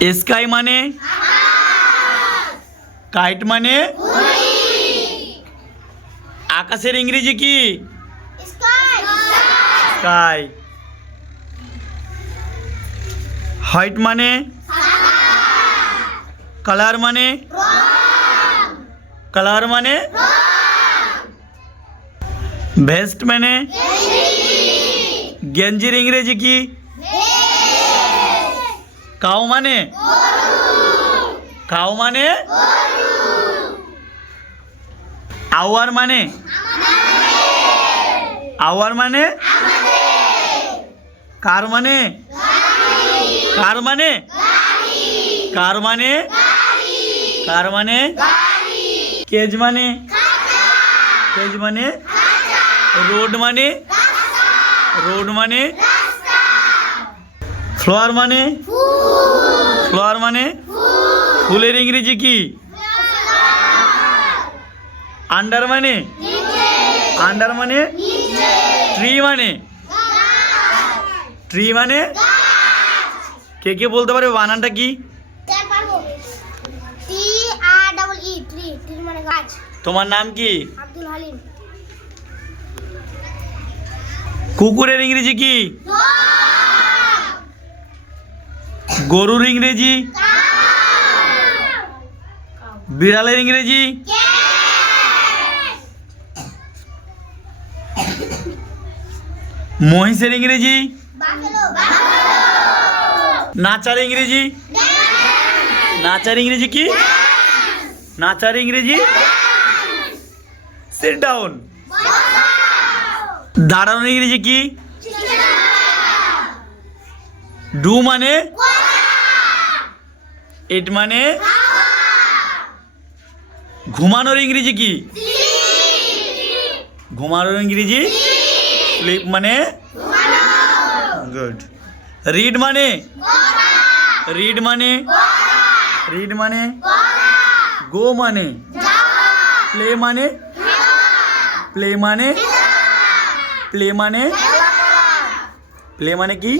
Sky মানে kite মানে আকাশের ইংরেজি কি? স্কাই। হোয়াইট মানে কালার মানে কালার মানে ভেস্ট মানে গেঞ্জির ইংরেজি কি? কাউ মানে কাউ মানে আওয়ার মানে আওয়ার মানে কার মানে কার মানে কার মানে কার মানে কেজ মানে কেজ মানে রোড মানে রোড মানে ফ্লোয়ার মানে ফ্লোয়ার মানে ফুলের ইংরেজি কি? আন্ডার মানে আন্ডার মানে ট্রি মানে ট্রি মানে কে কে বলতে পারে বানানটা কি? তোমার নাম কি? আব্দুল হালিম। কুকুরের ইংরেজি কি? গরুর ইংরেজি? বিড়ালের ইংরেজি? মহিষের ইংরেজি? নাচার ইংরেজি? নাচার ইংরেজি কি? নাচার ইংরেজি? Sit down. দাঁড়ানোর ইংরেজি কি? ডু মানে ইট মানে ঘুমানোর ইংরেজি কি? ঘুমানোর ইংরেজি স্লিপ মানে গুড। রিড মানে রিড মানে রিড মানে গো মানে প্লে মানে প্লে মানে প্লে মানে প্লে মানে কি?